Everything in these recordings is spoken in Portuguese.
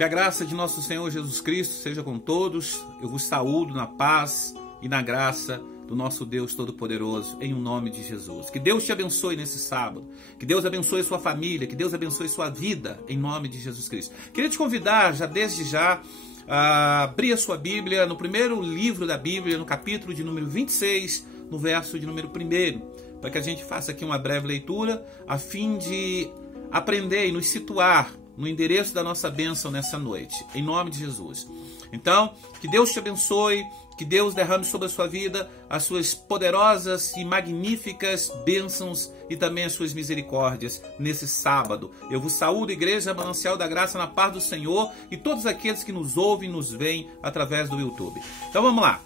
Que a graça de nosso Senhor Jesus Cristo seja com todos. Eu vos saúdo na paz e na graça do nosso Deus Todo-Poderoso, em nome de Jesus. Que Deus te abençoe nesse sábado. Que Deus abençoe sua família. Que Deus abençoe sua vida, em nome de Jesus Cristo. Queria te convidar, desde já, a abrir a sua Bíblia no primeiro livro da Bíblia, no capítulo de número 26, no verso de número 1, para que a gente faça aqui uma breve leitura, a fim de aprender e nos situar no endereço da nossa bênção nessa noite, em nome de Jesus. Então, que Deus te abençoe, que Deus derrame sobre a sua vida as suas poderosas e magníficas bênçãos e também as suas misericórdias nesse sábado. Eu vos saúdo, Igreja Manancial da Graça, na paz do Senhor, e todos aqueles que nos ouvem e nos veem através do YouTube. Então vamos lá.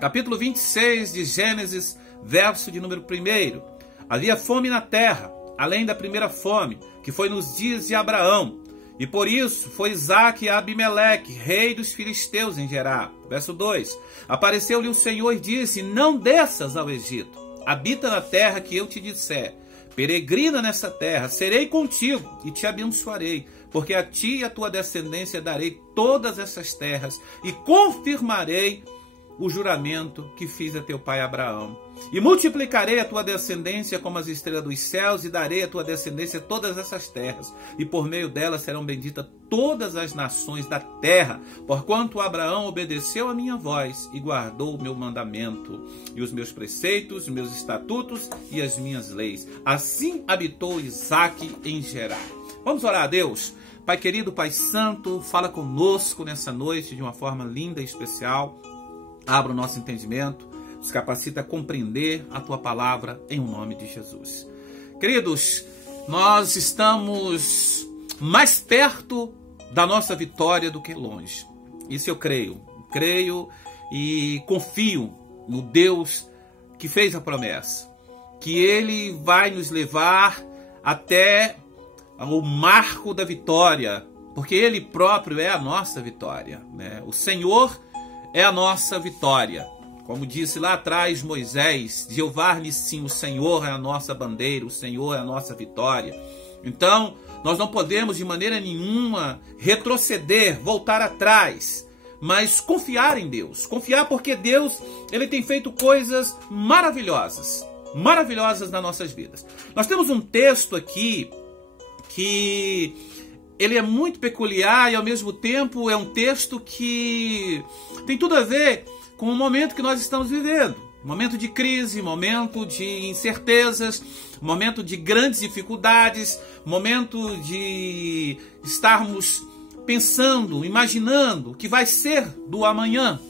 Capítulo 26 de Gênesis, verso de número 1. Havia fome na terra, além da primeira fome, que foi nos dias de Abraão. E por isso foi Isaque a Abimeleque, rei dos filisteus, em Gerar. Verso 2. Apareceu-lhe o Senhor e disse: não desças ao Egito, habita na terra que eu te disser. Peregrina nessa terra, serei contigo e te abençoarei, porque a ti e a tua descendência darei todas essas terras e confirmarei o juramento que fiz a teu pai Abraão. E multiplicarei a tua descendência como as estrelas dos céus, e darei à tua descendência todas essas terras, e por meio delas serão benditas todas as nações da terra, porquanto Abraão obedeceu a minha voz e guardou o meu mandamento, e os meus preceitos, os meus estatutos e as minhas leis. Assim habitou Isaque em Gerar. Vamos orar a Deus. Pai querido, Pai santo, fala conosco nessa noite de uma forma linda e especial. Abra o nosso entendimento, nos capacita a compreender a Tua palavra em nome de Jesus. Queridos, nós estamos mais perto da nossa vitória do que longe. Isso eu creio. Creio e confio no Deus que fez a promessa, que Ele vai nos levar até o marco da vitória, porque Ele próprio é a nossa vitória, né? O Senhor é a nossa vitória. Como disse lá atrás Moisés, Jeová sim, o Senhor é a nossa bandeira, o Senhor é a nossa vitória. Então, nós não podemos de maneira nenhuma retroceder, voltar atrás, mas confiar em Deus. Confiar porque Deus, Ele tem feito coisas maravilhosas, maravilhosas nas nossas vidas. Nós temos um texto aqui que ele é muito peculiar e ao mesmo tempo é um texto que tem tudo a ver com o momento que nós estamos vivendo. Momento de crise, momento de incertezas, momento de grandes dificuldades, momento de estarmos pensando, imaginando o que vai ser do amanhã.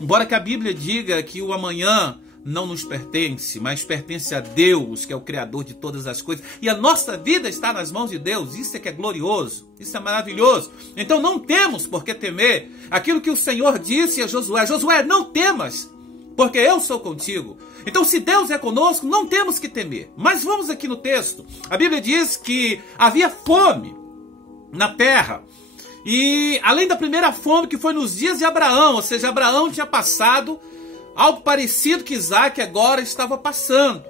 Embora que a Bíblia diga que o amanhã não nos pertence, mas pertence a Deus, que é o Criador de todas as coisas. E a nossa vida está nas mãos de Deus. Isso é que é glorioso, isso é maravilhoso. Então não temos por que temer aquilo que o Senhor disse a Josué: Josué, não temas, porque eu sou contigo. Então se Deus é conosco, não temos que temer. Mas vamos aqui no texto. A Bíblia diz que havia fome na terra. E além da primeira fome, que foi nos dias de Abraão, ou seja, Abraão tinha passado algo parecido que Isaque agora estava passando.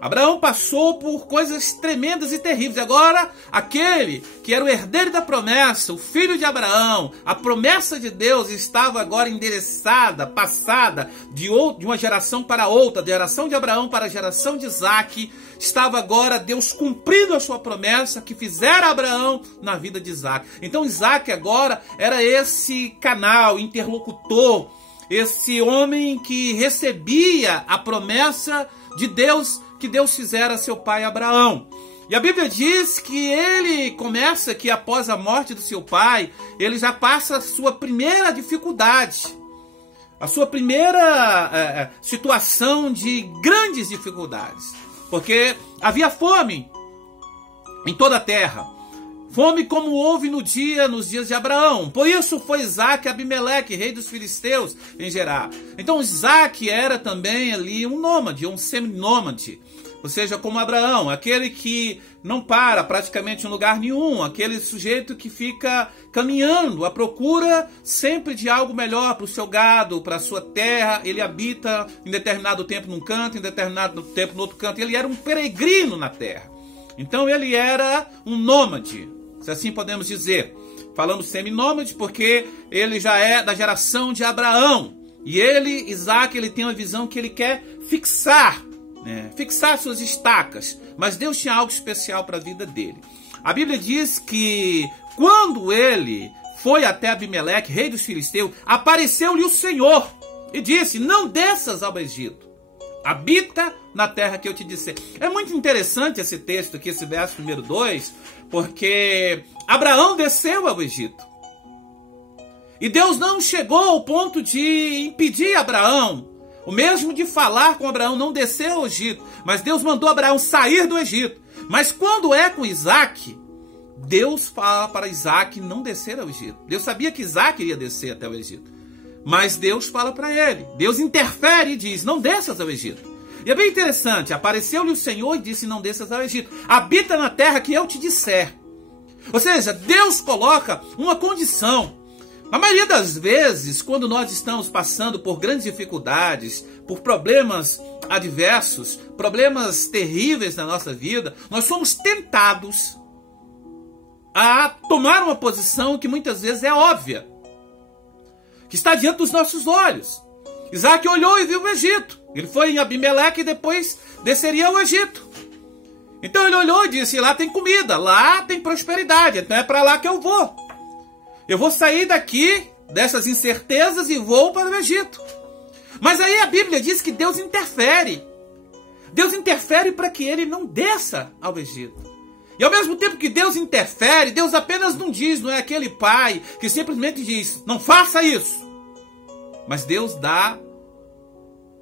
Abraão passou por coisas tremendas e terríveis. Agora, aquele que era o herdeiro da promessa, o filho de Abraão, a promessa de Deus estava agora endereçada, passada de uma geração para outra, da geração de Abraão para a geração de Isaque. Estava agora Deus cumprindo a sua promessa que fizera Abraão na vida de Isaque. Então Isaque agora era esse canal, interlocutor, esse homem que recebia a promessa de Deus, que Deus fizera a seu pai Abraão. E a Bíblia diz que ele começa que após a morte do seu pai, ele já passa a sua primeira dificuldade, a sua primeira situação de grandes dificuldades, porque havia fome em toda a terra. Fome como houve nos dias de Abraão. Por isso foi Isaque a Abimeleque, rei dos filisteus, em Gerar. Então Isaque era também ali um nômade, um seminômade. Ou seja, como Abraão, aquele que não para praticamente em lugar nenhum, aquele sujeito que fica caminhando à procura sempre de algo melhor para o seu gado, para a sua terra. Ele habita em determinado tempo num canto, em determinado tempo no outro canto. Ele era um peregrino na terra. Então ele era um nômade, se assim podemos dizer. falando seminômade, porque ele já é da geração de Abraão. E ele, Isaac, ele tem uma visão que ele quer fixar, fixar suas estacas. Mas Deus tinha algo especial para a vida dele. A Bíblia diz que quando ele foi até Abimeleque, rei dos filisteus, apareceu-lhe o Senhor e disse: não desças ao Egito, habita na terra que eu te disser. É muito interessante esse texto aqui, esse verso número 2, porque Abraão desceu ao Egito. E Deus não chegou ao ponto de impedir Abraão, o mesmo de falar com Abraão, não descer ao Egito. Mas Deus mandou Abraão sair do Egito. Mas quando é com Isaac, Deus fala para Isaac não descer ao Egito. Deus sabia que Isaac iria descer até o Egito. Mas Deus fala para ele. Deus interfere e diz: não desças ao Egito. E é bem interessante. Apareceu-lhe o Senhor e disse: não desças ao Egito. Habita na terra que eu te disser. Ou seja, Deus coloca uma condição. Na maioria das vezes, quando nós estamos passando por grandes dificuldades, por problemas adversos, problemas terríveis na nossa vida, nós somos tentados a tomar uma posição que muitas vezes é óbvia, que está diante dos nossos olhos. Isaac olhou e viu o Egito. Ele foi em Abimeleque e depois desceria ao Egito. Então ele olhou e disse: lá tem comida, lá tem prosperidade, então é para lá que eu vou. Eu vou sair daqui, dessas incertezas, e vou para o Egito. Mas aí a Bíblia diz que Deus interfere. Deus interfere para que ele não desça ao Egito. E ao mesmo tempo que Deus interfere, Deus apenas não diz, não é aquele pai que simplesmente diz: não faça isso. Mas Deus dá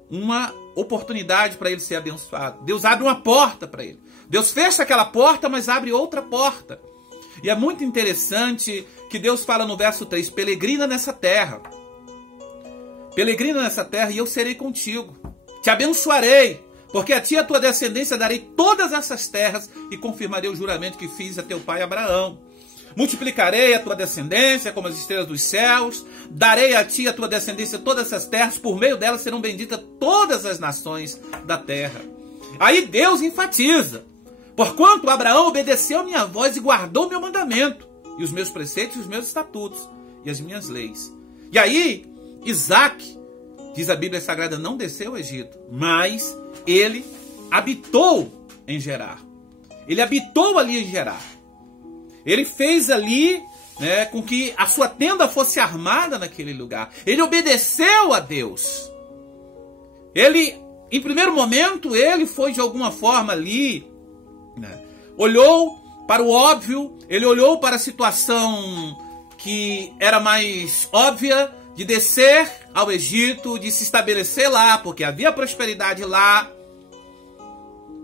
uma oportunidade para ele ser abençoado. Deus abre uma porta para ele. Deus fecha aquela porta, mas abre outra porta. E é muito interessante que Deus fala no verso 3, peregrina nessa terra. Peregrina nessa terra e eu serei contigo. Te abençoarei, porque a ti e a tua descendência darei todas essas terras e confirmarei o juramento que fiz a teu pai Abraão. Multiplicarei a tua descendência como as estrelas dos céus, darei a ti e a tua descendência todas essas terras, por meio delas serão benditas todas as nações da terra. Aí Deus enfatiza: porquanto Abraão obedeceu a minha voz e guardou o meu mandamento, e os meus preceitos, e os meus estatutos, e as minhas leis. E aí, Isaac, diz a Bíblia Sagrada, não desceu ao Egito, mas ele habitou em Gerar. Ele habitou ali em Gerar. Ele fez ali, com que a sua tenda fosse armada naquele lugar. Ele obedeceu a Deus. Ele, em primeiro momento, ele foi de alguma forma ali, olhou para o óbvio, ele olhou para a situação que era mais óbvia, de descer ao Egito, de se estabelecer lá, porque havia prosperidade lá.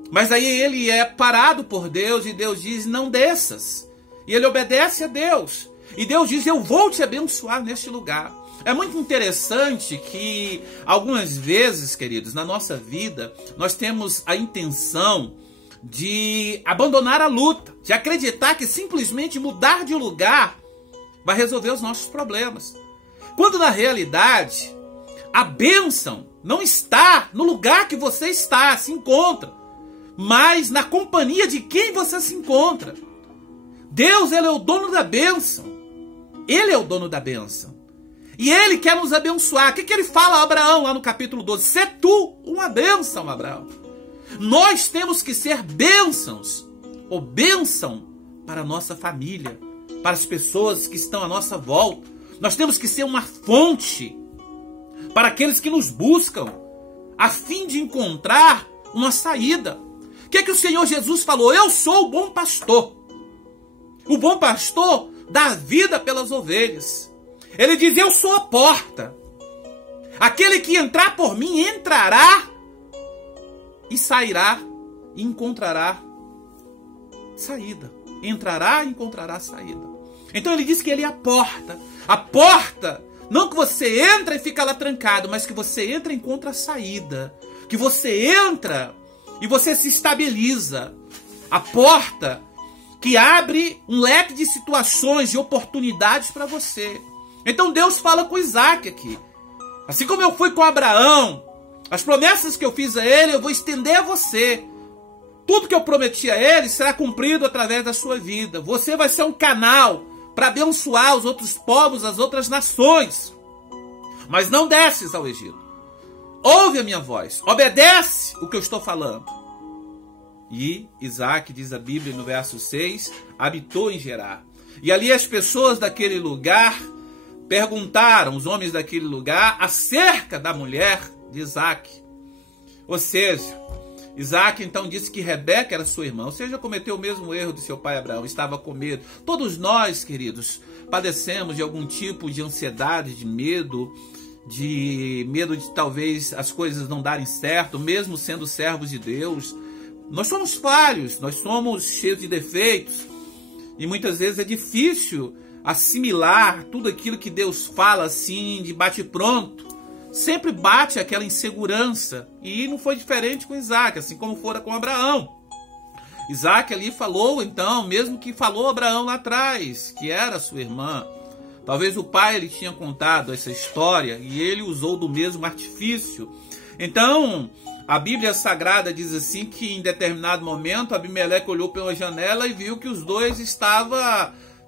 Mas aí ele é parado por Deus e Deus diz: não desças. E ele obedece a Deus. E Deus diz: eu vou te abençoar neste lugar. É muito interessante que algumas vezes, queridos, na nossa vida, nós temos a intenção de abandonar a luta, de acreditar que simplesmente mudar de lugar vai resolver os nossos problemas. Quando na realidade, a bênção não está no lugar que você está, se encontra, mas na companhia de quem você se encontra. Deus, ele é o dono da bênção. Ele é o dono da bênção. E ele quer nos abençoar. O que ele fala a Abraão lá no capítulo 12? Sê tu uma bênção, Abraão. Nós temos que ser bênçãos, ou bênção para a nossa família, para as pessoas que estão à nossa volta. Nós temos que ser uma fonte para aqueles que nos buscam, a fim de encontrar uma saída. O que o Senhor Jesus falou? Eu sou o bom pastor. O bom pastor dá vida pelas ovelhas. Ele diz: eu sou a porta. Aquele que entrar por mim entrará e sairá e encontrará saída. Entrará e encontrará saída. Então ele diz que ele é a porta. A porta, não que você entra e fica lá trancado, mas que você entra e encontra a saída. Que você entra e você se estabiliza. A porta que abre um leque de situações, de oportunidades para você. Então Deus fala com Isaac aqui. Assim como eu fui com Abraão, as promessas que eu fiz a ele, eu vou estender a você. Tudo que eu prometi a ele será cumprido através da sua vida. Você vai ser um canal para abençoar os outros povos, as outras nações. Mas não desces ao Egito. Ouve a minha voz, obedece o que eu estou falando. E Isaac, diz a Bíblia no verso 6, habitou em Gerar. E ali as pessoas daquele lugar perguntaram, os homens daquele lugar, acerca da mulher de Isaac. Ou seja, Isaac então disse que Rebeca era sua irmã, ou seja, cometeu o mesmo erro de seu pai Abraão, estava com medo. Todos nós, queridos, padecemos de algum tipo de ansiedade, de medo de talvez as coisas não darem certo, mesmo sendo servos de Deus. Nós somos falhos, nós somos cheios de defeitos e muitas vezes é difícil assimilar tudo aquilo que Deus fala assim de bate-pronto. Sempre bate aquela insegurança e não foi diferente com Isaac, assim como fora com Abraão. Isaac ali falou então, mesmo que falou Abraão lá atrás, que era sua irmã. Talvez o pai ele tinha contado essa história e ele usou do mesmo artifício. Então, a Bíblia Sagrada diz assim que em determinado momento Abimeleque olhou pela janela e viu que os dois estavam,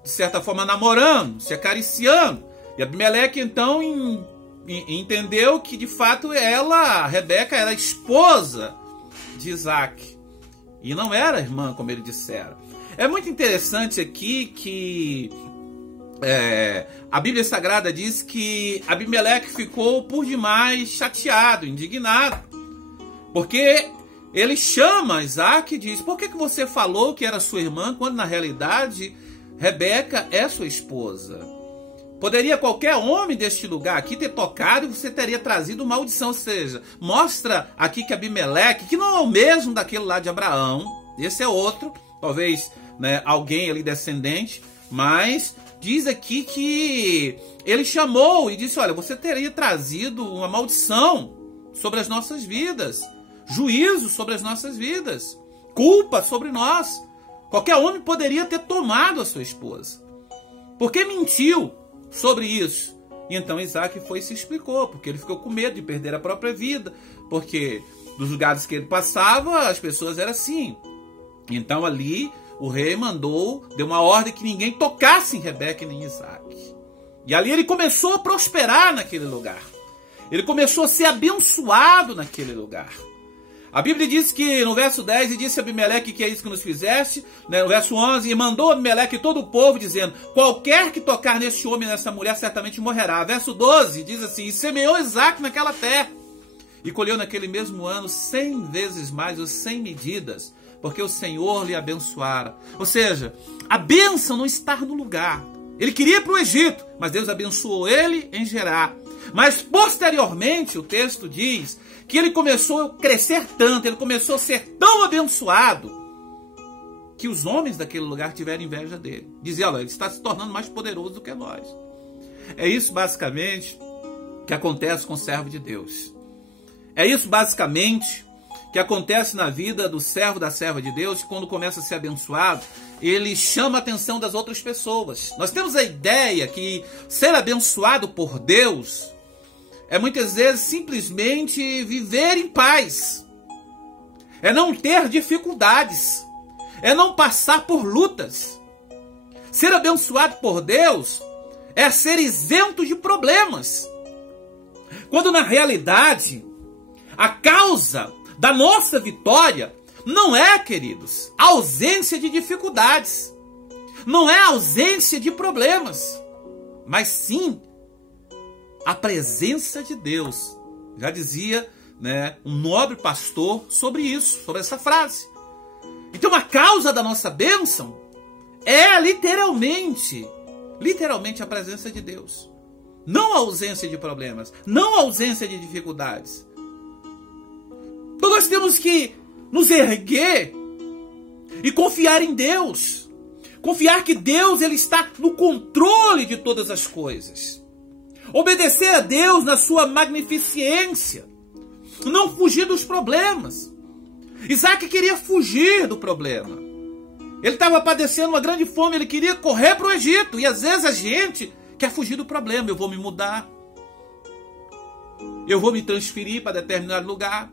de certa forma, namorando, se acariciando. E Abimeleque então entendeu que de fato ela, Rebeca, era a esposa de Isaac. E não era irmã, como ele dissera. É muito interessante aqui que a Bíblia Sagrada diz que Abimeleque ficou por demais chateado, indignado, porque ele chama Isaac e diz: por que você falou que era sua irmã, quando na realidade Rebeca é sua esposa? Poderia qualquer homem deste lugar aqui ter tocado e você teria trazido maldição. Ou seja, mostra aqui que Abimeleque, que não é o mesmo daquele lá de Abraão, esse é outro, talvez alguém ali descendente, mas diz aqui que ele chamou e disse: olha, você teria trazido uma maldição sobre as nossas vidas, juízo sobre as nossas vidas, culpa sobre nós. Qualquer homem poderia ter tomado a sua esposa. Por que mentiu sobre isso? E então Isaac foi e se explicou, porque ele ficou com medo de perder a própria vida, porque dos lugares que ele passava, as pessoas eram assim. Então ali o rei deu uma ordem que ninguém tocasse em Rebeca nem em Isaac. E ali ele começou a prosperar naquele lugar. Ele começou a ser abençoado naquele lugar. A Bíblia diz que no verso 10, e disse a Abimeleque: que é isso que nos fizeste? No verso 11, e mandou Abimeleque todo o povo, dizendo: qualquer que tocar neste homem e nessa mulher certamente morrerá. Verso 12 diz assim: e semeou Isaac naquela terra, e colheu naquele mesmo ano 100 vezes mais, ou 100 medidas, porque o Senhor lhe abençoara. Ou seja, a bênção não está no lugar. Ele queria ir para o Egito, mas Deus abençoou ele em Gerar. Mas posteriormente o texto diz que ele começou a crescer tanto, ele começou a ser tão abençoado, que os homens daquele lugar tiveram inveja dele. Dizia: olha, ele está se tornando mais poderoso do que nós. É isso basicamente que acontece com o servo de Deus. É isso basicamente que acontece na vida do servo, da serva de Deus, que quando começa a ser abençoado, ele chama a atenção das outras pessoas. Nós temos a ideia que ser abençoado por Deus é muitas vezes simplesmente viver em paz, é não ter dificuldades, é não passar por lutas. Ser abençoado por Deus é ser isento de problemas, quando na realidade a causa da nossa vitória não é, queridos, a ausência de dificuldades, não é a ausência de problemas, mas sim a presença de Deus. Já dizia um nobre pastor sobre isso, sobre essa frase. Então a causa da nossa bênção é literalmente a presença de Deus, não a ausência de problemas, não a ausência de dificuldades. Então nós temos que nos erguer e confiar em Deus. Confiar que Deus ele está no controle de todas as coisas. Obedecer a Deus na sua magnificência. Não fugir dos problemas. Isaac queria fugir do problema. Ele estava padecendo uma grande fome, ele queria correr para o Egito. E às vezes a gente quer fugir do problema. Eu vou me mudar. Eu vou me transferir para determinado lugar.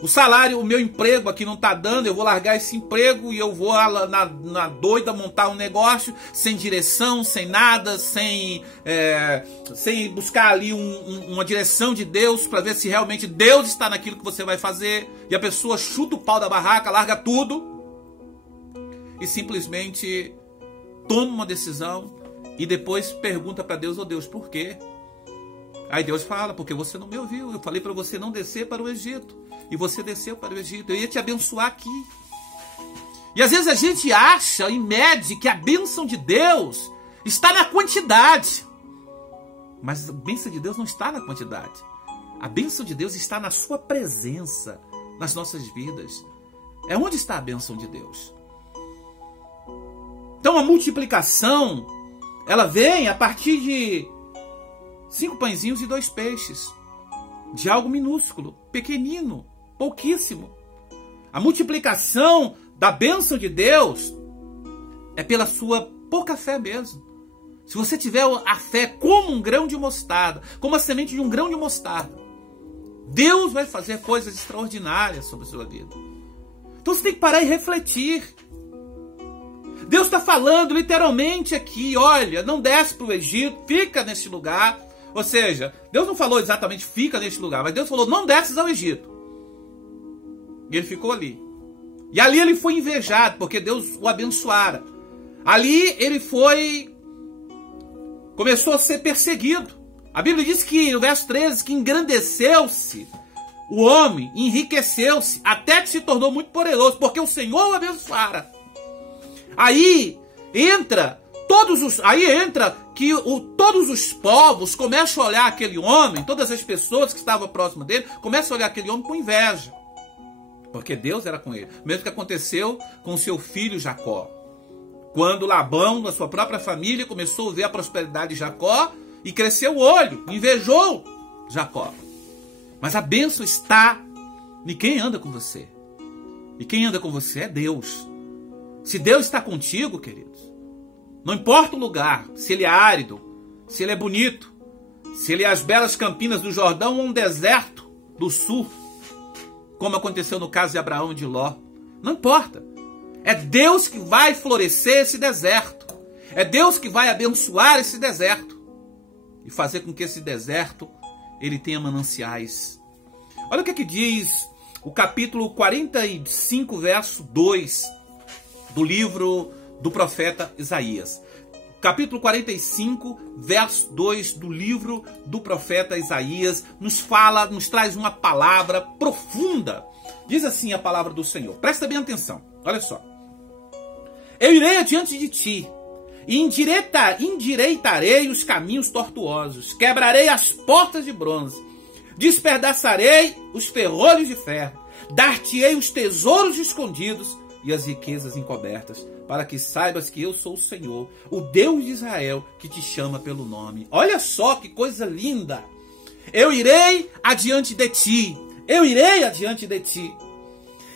O salário, o meu emprego aqui não está dando, eu vou largar esse emprego e eu vou na doida montar um negócio, sem direção, sem nada, sem buscar ali uma direção de Deus para ver se realmente Deus está naquilo que você vai fazer. E a pessoa chuta o pau da barraca, larga tudo e simplesmente toma uma decisão e depois pergunta para Deus: "Oh Deus, por quê?" Aí Deus fala: "Porque você não me ouviu, eu falei para você não descer para o Egito. E você desceu para o Egito, eu ia te abençoar aqui." E às vezes a gente acha e mede que a bênção de Deus está na quantidade. Mas a bênção de Deus não está na quantidade. A bênção de Deus está na sua presença nas nossas vidas. É onde está a bênção de Deus. Então a multiplicação, ela vem a partir de 5 pãezinhos e 2 peixes. De algo minúsculo, pequenino, pouquíssimo. A multiplicação da bênção de Deus é pela sua pouca fé mesmo. Se você tiver a fé como um grão de mostarda, como a semente de um grão de mostarda, Deus vai fazer coisas extraordinárias sobre a sua vida. Então você tem que parar e refletir. Deus está falando literalmente aqui: olha, não desce para o Egito, fica nesse lugar. Ou seja, Deus não falou exatamente fica neste lugar, mas Deus falou: não desces ao Egito. E ele ficou ali. E ali ele foi invejado, porque Deus o abençoara. Ali ele começou a ser perseguido. A Bíblia diz que, no verso 13, que engrandeceu-se o homem, enriqueceu-se, até que se tornou muito poderoso, porque o Senhor o abençoara. Aí entra todos os povos começam a olhar aquele homem, todas as pessoas que estavam próximas dele, começam a olhar aquele homem com inveja. Porque Deus era com ele. Mesmo que aconteceu com seu filho Jacó. Quando Labão, na sua própria família, começou a ver a prosperidade de Jacó e cresceu o olho, invejou Jacó. Mas a bênção está em quem anda com você. E quem anda com você é Deus. Se Deus está contigo, queridos, não importa o lugar, se ele é árido, se ele é bonito, se ele é as belas campinas do Jordão ou um deserto do sul, como aconteceu no caso de Abraão e de Ló, não importa. É Deus que vai florescer esse deserto. É Deus que vai abençoar esse deserto e fazer com que esse deserto ele tenha mananciais. Olha o que diz o capítulo 45, verso 2 do livro do profeta Isaías. Capítulo 45, verso 2 do livro do profeta Isaías nos traz uma palavra profunda. Diz assim a palavra do Senhor. Presta bem atenção. Olha só. Eu irei adiante de ti e endireitarei os caminhos tortuosos. Quebrarei as portas de bronze. Despedaçarei os ferrolhos de ferro. Dar-te-ei os tesouros escondidos e as riquezas encobertas, para que saibas que eu sou o Senhor, o Deus de Israel, que te chama pelo nome. Olha só que coisa linda! Eu irei adiante de ti. Eu irei adiante de ti.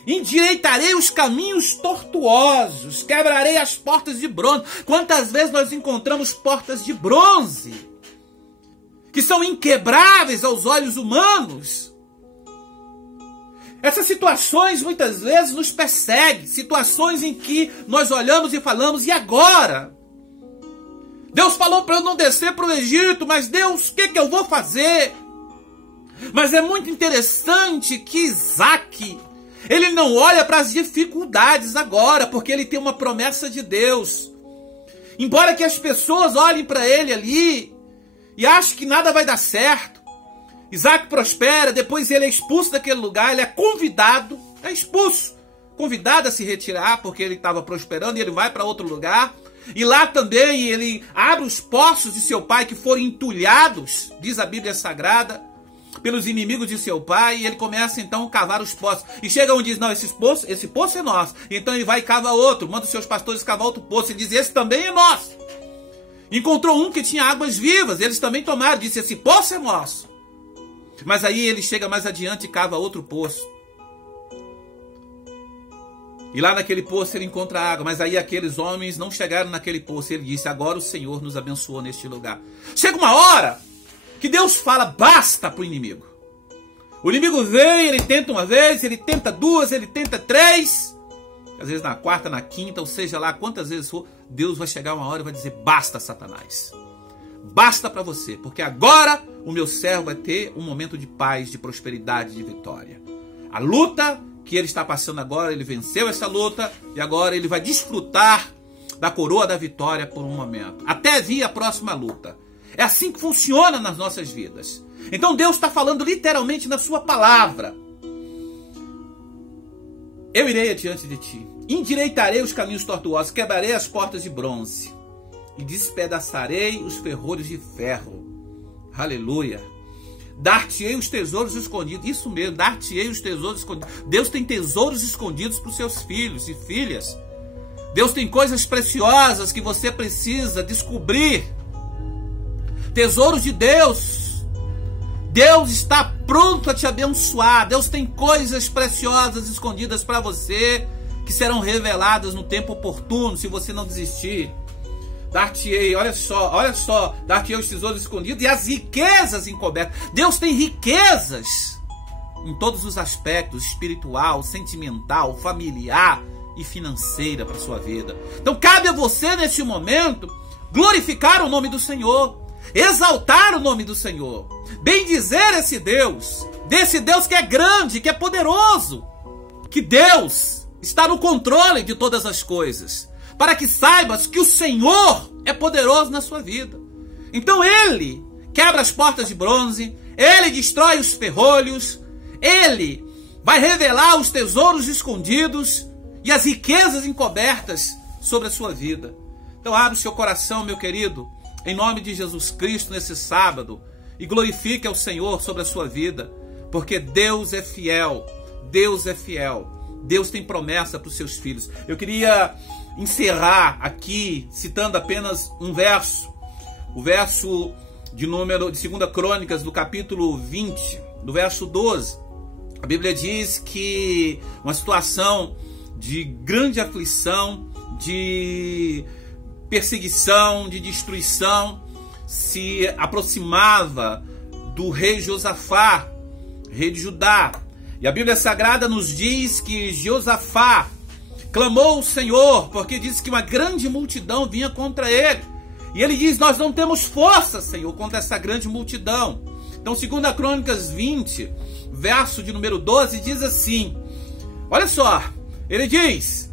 Endireitarei os caminhos tortuosos. Quebrarei as portas de bronze. Quantas vezes nós encontramos portas de bronze que são inquebráveis aos olhos humanos? Essas situações muitas vezes nos perseguem, situações em que nós olhamos e falamos: e agora? Deus falou para eu não descer para o Egito, mas Deus, o que eu vou fazer? Mas é muito interessante que Isaac, ele não olha para as dificuldades agora, porque ele tem uma promessa de Deus. Embora que as pessoas olhem para ele ali e achem que nada vai dar certo, Isaac prospera, depois ele é expulso daquele lugar, ele é convidado a se retirar, porque ele estava prosperando, e ele vai para outro lugar. E lá também ele abre os poços de seu pai, que foram entulhados, diz a Bíblia Sagrada, pelos inimigos de seu pai, e ele começa então a cavar os poços. E chega um e diz: não, esse poço é nosso. Então ele vai e cava outro, manda os seus pastores cavar outro poço, e diz: esse também é nosso. Encontrou um que tinha águas vivas, eles também tomaram, disse: esse poço é nosso. Mas aí ele chega mais adiante e cava outro poço. E lá naquele poço ele encontra água. Mas aí aqueles homens não chegaram naquele poço. Ele disse: agora o Senhor nos abençoou neste lugar. Chega uma hora que Deus fala basta para o inimigo. O inimigo vem, ele tenta uma vez, ele tenta duas, ele tenta três. Às vezes na quarta, na quinta, ou seja lá quantas vezes for, Deus vai chegar uma hora e vai dizer, basta, Satanás. Basta para você, porque agora o meu servo vai ter um momento de paz, de prosperidade, de vitória. A luta que ele está passando agora, ele venceu essa luta e agora ele vai desfrutar da coroa da vitória por um momento, até vir a próxima luta. É assim que funciona nas nossas vidas. Então Deus está falando literalmente na sua palavra. Eu irei adiante de ti, endireitarei os caminhos tortuosos, quebrarei as portas de bronze e despedaçarei os ferrolhos de ferro. Aleluia. Dar-te-ei os tesouros escondidos. Isso mesmo, dar-te-ei os tesouros escondidos. Deus tem tesouros escondidos para os seus filhos e filhas. Deus tem coisas preciosas que você precisa descobrir. Tesouros de Deus. Deus está pronto a te abençoar. Deus tem coisas preciosas escondidas para você que serão reveladas no tempo oportuno, se você não desistir. Dar-te-ei, olha só, dar-te-ei os tesouros escondidos e as riquezas encobertas. Deus tem riquezas em todos os aspectos, espiritual, sentimental, familiar e financeira para a sua vida. Então cabe a você neste momento glorificar o nome do Senhor, exaltar o nome do Senhor, bendizer esse Deus, desse Deus que é grande, que é poderoso, que Deus está no controle de todas as coisas, para que saibas que o Senhor é poderoso na sua vida. Então Ele quebra as portas de bronze, Ele destrói os ferrolhos, Ele vai revelar os tesouros escondidos e as riquezas encobertas sobre a sua vida. Então abre o seu coração, meu querido, em nome de Jesus Cristo nesse sábado, e glorifique ao Senhor sobre a sua vida, porque Deus é fiel, Deus é fiel, Deus tem promessa para os seus filhos. Eu queria encerrar aqui citando apenas um verso, o verso de 2 Crônicas, do capítulo 20, do verso 12. A Bíblia diz que uma situação de grande aflição, de perseguição, de destruição se aproximava do rei Josafá, rei de Judá. E a Bíblia Sagrada nos diz que Josafá clamou ao Senhor, porque diz que uma grande multidão vinha contra ele. E ele diz, nós não temos força, Senhor, contra essa grande multidão. Então, 2 Crônicas 20, verso de número 12, diz assim, olha só, ele diz,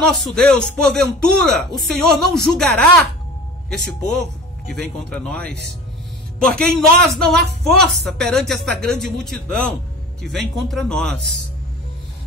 nosso Deus, porventura o Senhor não julgará este povo que vem contra nós? Porque em nós não há força perante esta grande multidão que vem contra nós.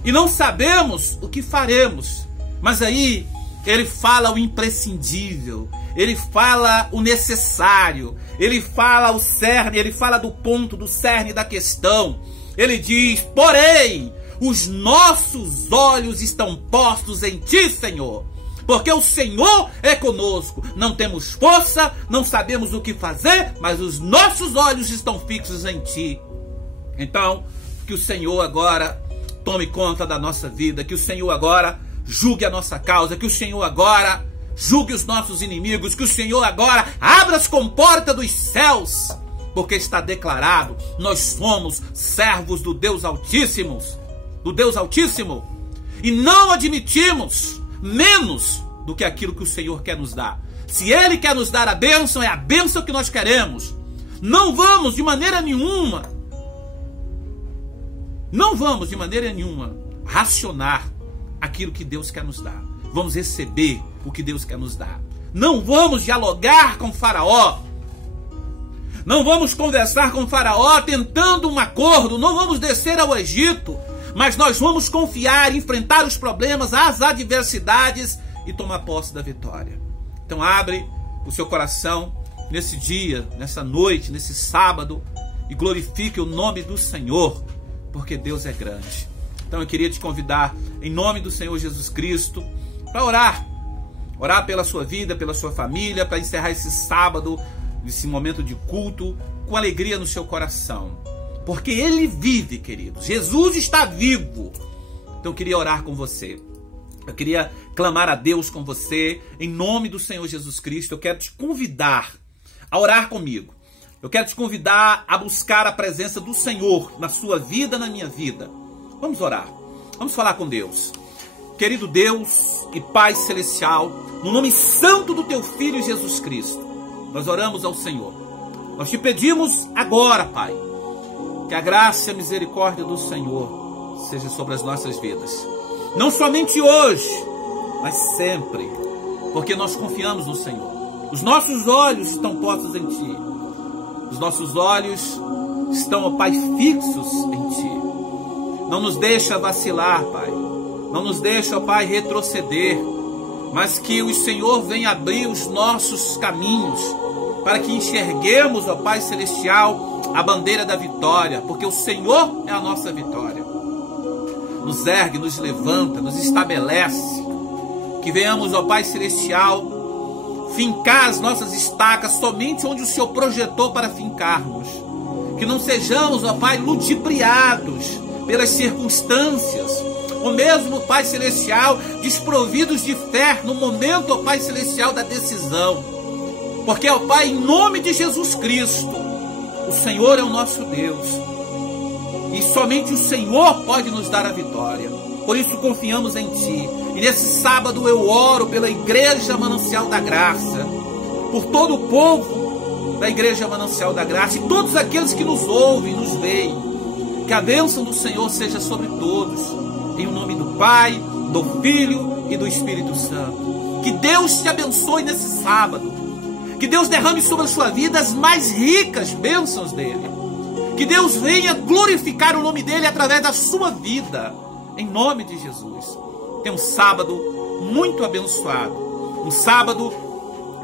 E não sabemos o que faremos. Mas aí ele fala o imprescindível, ele fala o necessário, ele fala o cerne, ele fala do ponto, do cerne da questão. Ele diz, porém, os nossos olhos estão postos em ti, Senhor, porque o Senhor é conosco. Não temos força, não sabemos o que fazer, mas os nossos olhos estão fixos em ti. Então, que o Senhor agora tome conta da nossa vida, que o Senhor agora julgue a nossa causa, que o Senhor agora julgue os nossos inimigos, que o Senhor agora abra as comportas dos céus, porque está declarado, nós somos servos do Deus Altíssimo, e não admitimos menos do que aquilo que o Senhor quer nos dar. Se Ele quer nos dar a bênção, é a bênção que nós queremos. Não vamos de maneira nenhuma racionar aquilo que Deus quer nos dar. Vamos receber o que Deus quer nos dar. Não vamos dialogar com Faraó. Não vamos conversar com Faraó tentando um acordo. Não vamos descer ao Egito. Mas nós vamos confiar, enfrentar os problemas, as adversidades e tomar posse da vitória. Então abre o seu coração nesse dia, nessa noite, nesse sábado, e glorifique o nome do Senhor, porque Deus é grande. Então eu queria te convidar, em nome do Senhor Jesus Cristo, para orar pela sua vida, pela sua família, para encerrar esse sábado, esse momento de culto, com alegria no seu coração. Porque Ele vive, querido. Jesus está vivo. Então eu queria orar com você. Eu queria clamar a Deus com você. Em nome do Senhor Jesus Cristo, eu quero te convidar a orar comigo. Eu quero te convidar a buscar a presença do Senhor na sua vida, na minha vida. Vamos orar. Vamos falar com Deus. Querido Deus e Pai Celestial, no nome santo do Teu Filho Jesus Cristo, nós oramos ao Senhor. Nós te pedimos agora, Pai, que a graça e a misericórdia do Senhor seja sobre as nossas vidas. Não somente hoje, mas sempre, porque nós confiamos no Senhor. Os nossos olhos estão postos em Ti. Os nossos olhos estão, ó Pai, fixos em Ti. Não nos deixa vacilar, Pai. Não nos deixa, ó Pai, retroceder. Mas que o Senhor venha abrir os nossos caminhos para que enxerguemos, ó Pai Celestial, a bandeira da vitória. Porque o Senhor é a nossa vitória. Nos ergue, nos levanta, nos estabelece. Que venhamos, ó Pai Celestial, fincar as nossas estacas somente onde o Senhor projetou para fincarmos. Que não sejamos, ó Pai, ludibriados pelas circunstâncias, ou mesmo, Pai Celestial, desprovidos de fé no momento, ó Pai Celestial, da decisão. Porque, ó Pai, em nome de Jesus Cristo, o Senhor é o nosso Deus. E somente o Senhor pode nos dar a vitória. Por isso confiamos em Ti. E nesse sábado eu oro pela Igreja Manancial da Graça, por todo o povo da Igreja Manancial da Graça e todos aqueles que nos ouvem, nos veem. Que a bênção do Senhor seja sobre todos. Em nome do Pai, do Filho e do Espírito Santo. Que Deus te abençoe nesse sábado. Que Deus derrame sobre a sua vida as mais ricas bênçãos dele. Que Deus venha glorificar o nome dele através da sua vida. Em nome de Jesus. Tem um sábado muito abençoado. Um sábado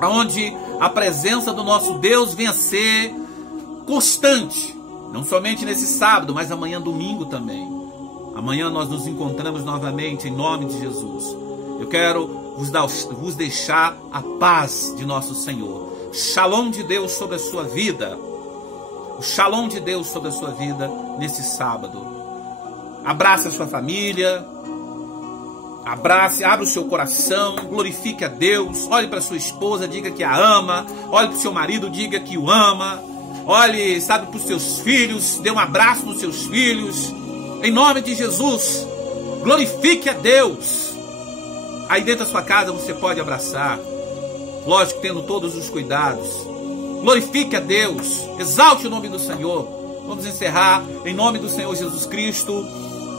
onde a presença do nosso Deus venha ser constante. Não somente nesse sábado, mas amanhã domingo também. Amanhã nós nos encontramos novamente em nome de Jesus. Eu quero vos deixar a paz de nosso Senhor. Shalom de Deus sobre a sua vida. O shalom de Deus sobre a sua vida nesse sábado. Abrace a sua família. Abrace, abra o seu coração, glorifique a Deus. Olhe para sua esposa, diga que a ama. Olhe para o seu marido, diga que o ama. Olhe, sabe, para os seus filhos, dê um abraço nos seus filhos. Em nome de Jesus, glorifique a Deus. Aí dentro da sua casa você pode abraçar. Lógico, tendo todos os cuidados. Glorifique a Deus, exalte o nome do Senhor. Vamos encerrar em nome do Senhor Jesus Cristo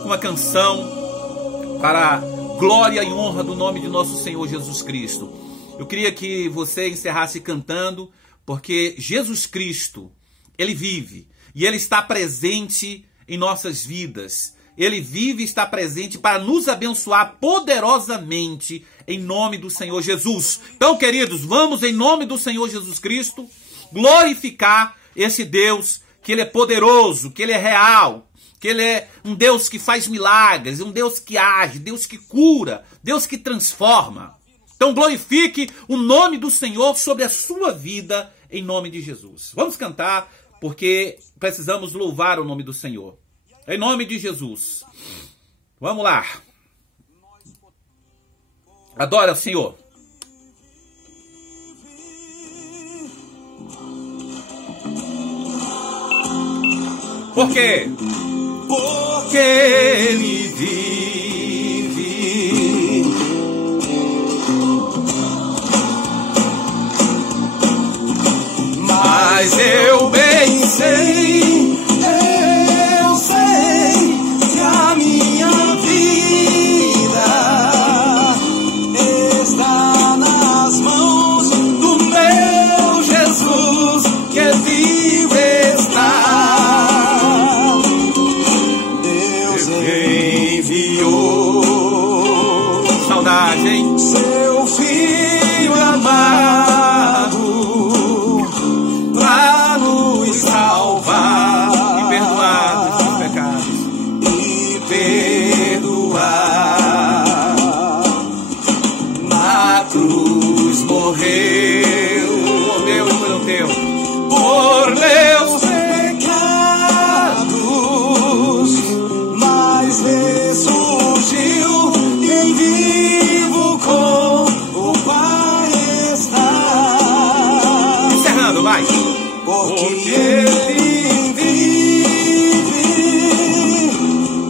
uma canção para a glória e honra do nome de nosso Senhor Jesus Cristo. Eu queria que você encerrasse cantando, porque Jesus Cristo, Ele vive e Ele está presente em nossas vidas. Ele vive e está presente para nos abençoar poderosamente em nome do Senhor Jesus. Então, queridos, vamos em nome do Senhor Jesus Cristo glorificar esse Deus, que Ele é poderoso, que Ele é real, que Ele é um Deus que faz milagres, um Deus que age, Deus que cura, Deus que transforma. Então glorifique o nome do Senhor sobre a sua vida, em nome de Jesus. Vamos cantar, porque precisamos louvar o nome do Senhor. Em nome de Jesus. Vamos lá. Adora o Senhor. Por quê? Porque Ele vive. Mas eu bem sei, que a minha vida está nas mãos do meu Jesus, que é vivo está. Deus enviou, saudade, hein? Seu Filho amado pra nos salvar e perdoar os pecados e perdoar. Na cruz morreu por meu e por teu, por meus pecados, mas ressurgiu e vivo com o Pai está. Encerrando, vai. porque Ele vive,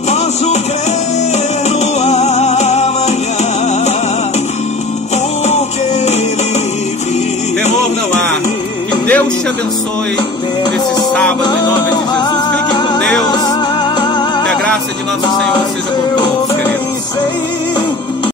posso crer no amanhã, porque Ele vive. Temor não há. Que Deus te abençoe nesse sábado, em nome de Jesus. Fique com Deus. Que a graça de nosso Senhor seja com todos, queridos.